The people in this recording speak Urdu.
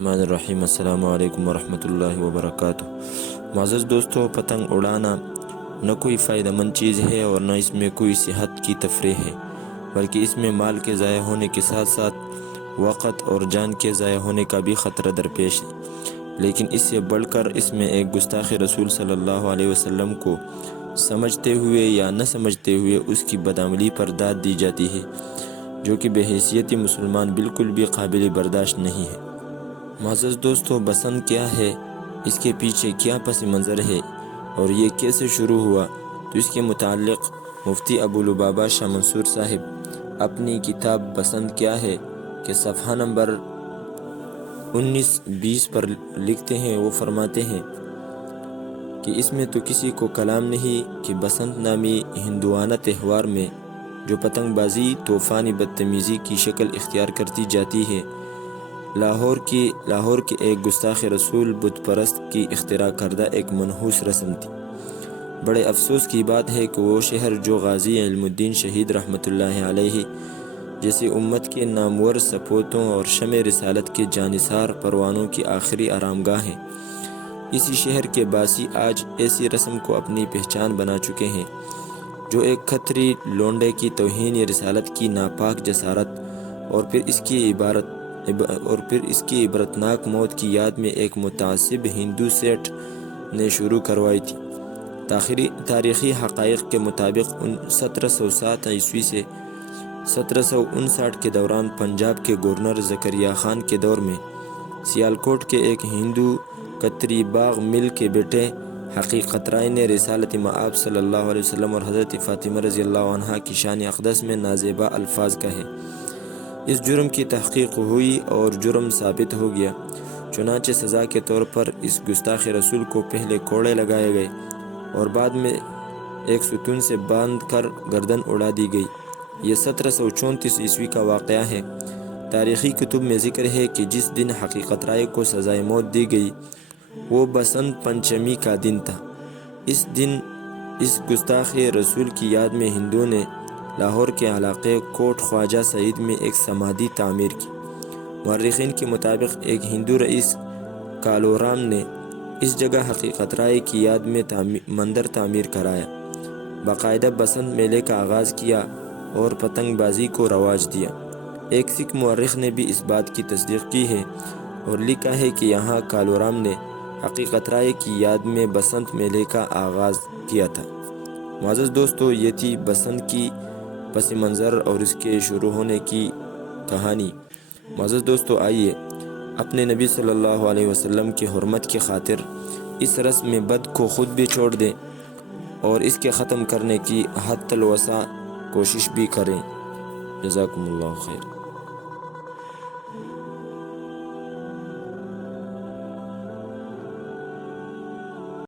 الرحمن الرحیم السلام علیکم ورحمۃ اللہ وبرکاتہ۔ معزز دوستو، پتنگ اڑانا نہ کوئی فائدہ مند چیز ہے اور نہ اس میں کوئی صحت کی تفریح ہے، بلکہ اس میں مال کے ضائع ہونے کے ساتھ ساتھ وقت اور جان کے ضائع ہونے کا بھی خطرہ درپیش ہے۔ لیکن اس سے بڑھ کر اس میں ایک گستاخ رسول صلی اللہ علیہ وسلم کو سمجھتے ہوئے یا نہ سمجھتے ہوئے اس کی بدعملی پر داد دی جاتی ہے، جو کہ بحیثیت مسلمان بالکل بھی قابل برداشت نہیں ہے۔ معزز دوستو، بسنت کیا ہے، اس کے پیچھے کیا پس منظر ہے اور یہ کیسے شروع ہوا، تو اس کے متعلق مفتی ابو لبابہ شاہ منصور صاحب اپنی کتاب بسنت کیا ہے کہ صفحہ نمبر 19-20 پر لکھتے ہیں۔ وہ فرماتے ہیں کہ اس میں تو کسی کو کلام نہیں کہ بسنت نامی ہندوانہ تہوار میں جو پتنگ بازی طوفانی بدتمیزی کی شکل اختیار کرتی جاتی ہے، لاہور کے ایک گستاخ رسول بت پرست کی اختراع کردہ ایک منحوس رسم تھی۔ بڑے افسوس کی بات ہے کہ وہ شہر جو غازی علم الدین شہید رحمۃ اللہ علیہ جیسی امت کے نامور سپوتوں اور شمع رسالت کے جانثار پروانوں کی آخری آرام گاہ ہے، اسی شہر کے باسی آج ایسی رسم کو اپنی پہچان بنا چکے ہیں جو ایک کھتری لونڈے کی توہین رسالت کی ناپاک جسارت اور پھر اس کی عبرتناک موت کی یاد میں ایک متعصب ہندو سیٹ نے شروع کروائی تھی۔ تاریخی حقائق کے مطابق 1707 عیسوی سے 1759 کے دوران پنجاب کے گورنر زکریا خان کے دور میں سیالکوٹ کے ایک ہندو کتری باغ مل کے بیٹے حقیقت رائے نے رسالت مآب صلی اللہ علیہ وسلم اور حضرت فاطمہ رضی اللہ عنہا کی شان اقدس میں نازیبا الفاظ کہے۔ اس جرم کی تحقیق ہوئی اور جرم ثابت ہو گیا، چنانچہ سزا کے طور پر اس گستاخ رسول کو پہلے کوڑے لگائے گئے اور بعد میں ایک ستون سے باندھ کر گردن اڑا دی گئی۔ یہ 1734 عیسوی کا واقعہ ہے۔ تاریخی کتب میں ذکر ہے کہ جس دن حقیقت رائے کو سزائے موت دی گئی وہ بسنت پنچمی کا دن تھا۔ اس دن اس گستاخ رسول کی یاد میں ہندوؤں نے لاہور کے علاقے کوٹ خواجہ سعید میں ایک سمادھی تعمیر کی۔ مورخین کے مطابق ایک ہندو رئیس کالورام نے اس جگہ حقیقت رائے کی یاد میں مندر تعمیر کرایا، باقاعدہ بسنت میلے کا آغاز کیا اور پتنگ بازی کو رواج دیا۔ ایک سکھ مورخ نے بھی اس بات کی تصدیق کی ہے اور لکھا ہے کہ یہاں کالورام نے حقیقت رائے کی یاد میں بسنت میلے کا آغاز کیا تھا۔ معزز دوستو، یہ تھی بسنت کی پس منظر اور اس کے شروع ہونے کی کہانی۔ معزز دوستو، آئیے اپنے نبی صلی اللہ علیہ وسلم کی حرمت کی خاطر اس رسم بد کو خود بھی چھوڑ دیں اور اس کے ختم کرنے کی حد الوسع کوشش بھی کریں۔ جزاکم اللہ خیر۔